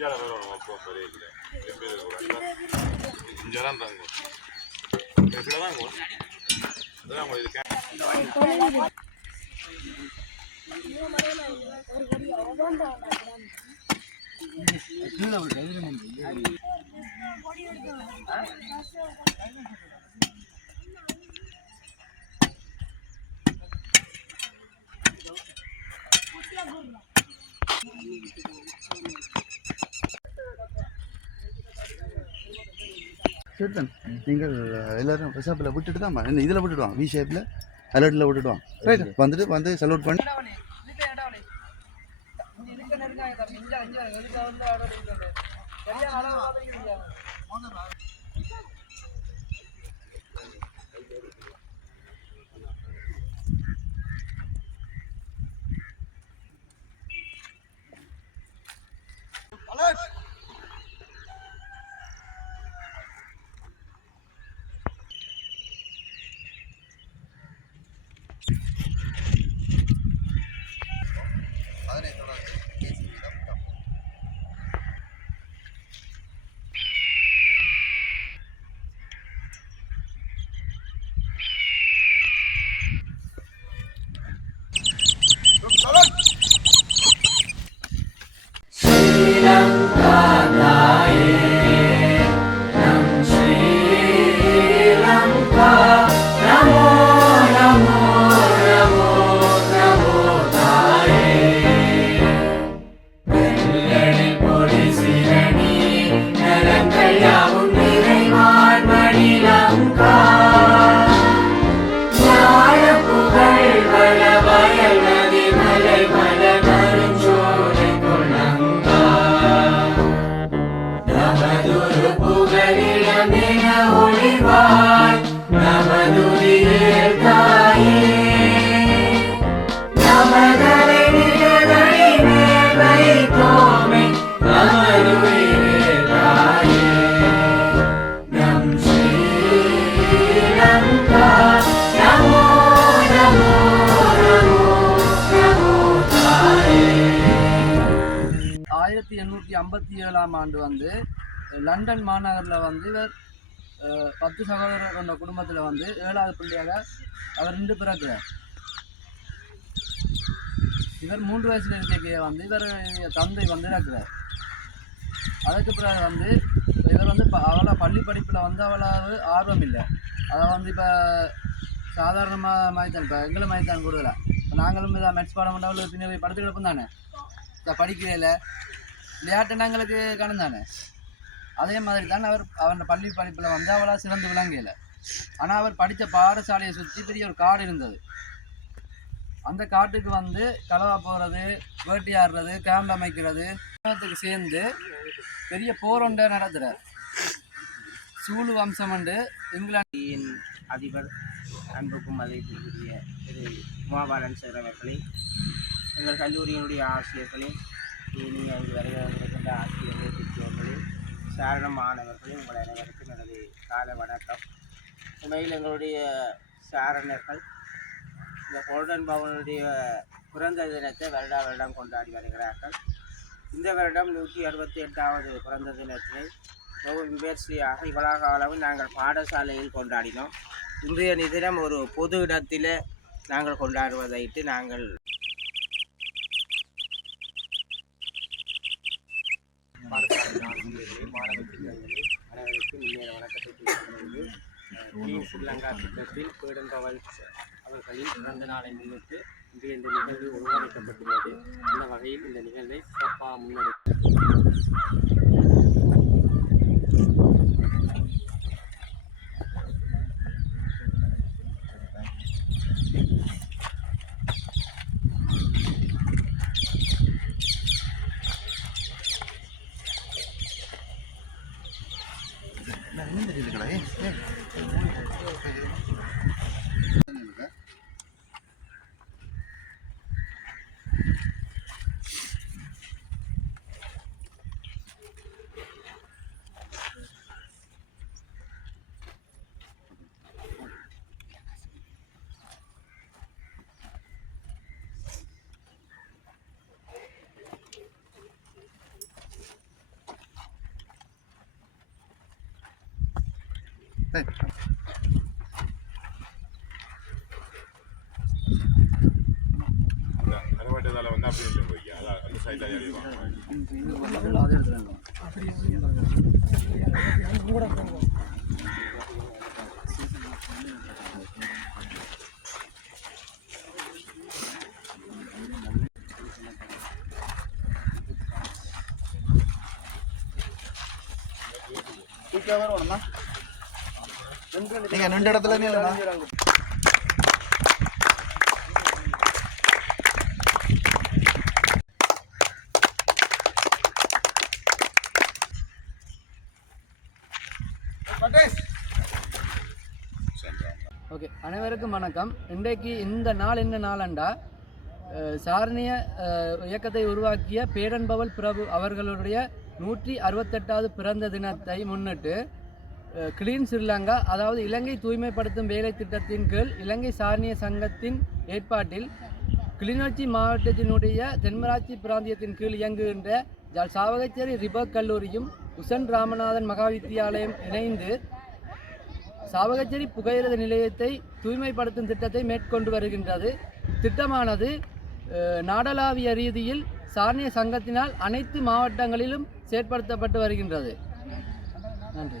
இங்கே. வரணும் அப்போ இங்கே தான் தாங்க அதான் கே சரிதான் நீங்கள் எல்லாரும் ரிசாப்பில் விட்டுட்டு தான் இதில் விட்டுடுவான் வி. ஷேப்பில் அலர்ட்டில் விட்டுடுவான் ரைட் வந்துட்டு வந்து சல்யூட் பண்ணி. ஆயிரத்தி எண்ணூற்றி ஐம்பத்தி ஏழாம் ஆண்டு வந்து லண்டன் மாநகரில் வந்து இவர் பத்து சகோதரர் கொண்ட குடும்பத்தில் வந்து ஏழாவது பிள்ளையாக அவர் ரெண்டு பிறக்கிறார். இவர் மூன்று வயசில் இருக்கையே வந்து இவர் தந்தை வந்து இறக்குறார். அதுக்கு பிறகு வந்து இவர் வந்து ப- அவளை பள்ளி படிப்பில் வந்து அவ்வளவு ஆர்வம் இல்லை. அதை வந்து இப்போ சாதாரணமாக மாய்த்தான் இப்போ எங்களை மாய்த்தான் கூடுதலாக இப்போ நாங்களும் இதாக மெட்ஸ் பாடம் பண்ணால் அவ்வளோ பின்னாடி படுத்து கிடப்போம் தானே? இப்போ படிக்கையில் விளையாட்டு நாங்களுக்கு கடன் அதே மாதிரி தான் அவர் அவன் பள்ளி படிப்பில் வந்து அவளாக சிறந்து விளங்கல. ஆனால் அவர் படித்த பாடசாலையை சுற்றி பெரிய ஒரு காடு இருந்தது. அந்த காட்டுக்கு வந்து களவா போகிறது வேட்டையாடுறது கேம்ப் அமைக்கிறது இனத்துக்கு சேர்ந்து பெரிய போர் ஒன்றை நடத்துகிறார் சூலு வம்சம் என்று இங்கிலாந்தின் அதிபர் அன்புக்கும் மதிப்புக்குரிய திரு உமாபாலன் சார் எங்கள் கல்லூரியினுடைய ஆசிரியர்களே நீங்கள் இங்கு வருகை வந்திருக்கின்ற ஆசிரியர்களே பெற்றோர்களே சாரண மாணவர்களே உங்கள் அனைவருக்கும் எனது கால வணக்கம். உண்மையில் எங்களுடைய சாரணர்கள் இந்த கோல்டன் பவனுடைய பிறந்த தினத்தை வருடா வருடம் கொண்டாடி வருகிறார்கள். இந்த வருடம் நூற்றி அறுபத்தி எட்டாவது பிறந்த தினத்தை மிகவும் விமர்சையாக இவ்வளவு காலமும் நாங்கள் பாடசாலையில் கொண்டாடினோம். இன்றைய தினம் ஒரு பொது இடத்தில் நாங்கள் கொண்டாடுவதைட்டு நாங்கள் ஆசிரியர்களே மாணவ திட்டங்களே அனைவருக்கும் இந்நேர வணக்கத்தை தெரிவிக்கிறது டீம் ஸ்ரீலங்கா திட்டத்தில் பேடன் அவர்களின் பிறந்த நாளை முன்னிட்டு இன்று இந்த நிகழ்வு ஒழுங்கமைக்கப்பட்டுள்ளது அந்த வகையில் இந்த நிகழ்வை சிறப்பாக முன்னெடுத்து ரைட் இந்த கருவாட்டுதால வந்து அப்படி போய் அதான் அந்த சைடில் அறிவாங்க அதை எடுத்துருங்க நீங்க ரெண்டு இடத்துல ஓகே அனைவருக்கும் வணக்கம். இன்றைக்கு இந்த நாள் என்ன நாளண்டா? அஹ், சாரணிய இயக்கத்தை உருவாக்கிய பேரன்பவல் பிரபு அவர்களுடைய நூற்றி அறுபத்தெட்டாவது பிறந்த தினத்தை முன்னிட்டு கிளீன் ஸ்ரீலங்கா அதாவது இலங்கை தூய்மைப்படுத்தும் வேலை திட்டத்தின் கீழ் இலங்கை சாரணிய சங்கத்தின் ஏற்பாட்டில் கிளிநொச்சி மாவட்டத்தினுடைய தென்மராட்சி பிராந்தியத்தின் கீழ் இயங்குகின்ற ஜால் சாவகச்சேரி ரிபக் கல்லூரியும் உசன் ராமநாதன் மகாவித்தியாலயம் இணைந்து சாவகச்சேரி புகையிரத நிலையத்தை தூய்மைப்படுத்தும் திட்டத்தை மேற்கொண்டு வருகின்றது. திட்டமானது நாடளாவிய ரீதியில் சாரணிய சங்கத்தினால் அனைத்து மாவட்டங்களிலும் செயற்படுத்தப்பட்டு வருகின்றது. நன்றி.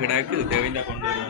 കിടാക്ക് ദേവിന്റെ കൊണ്ടുവരുന്നത്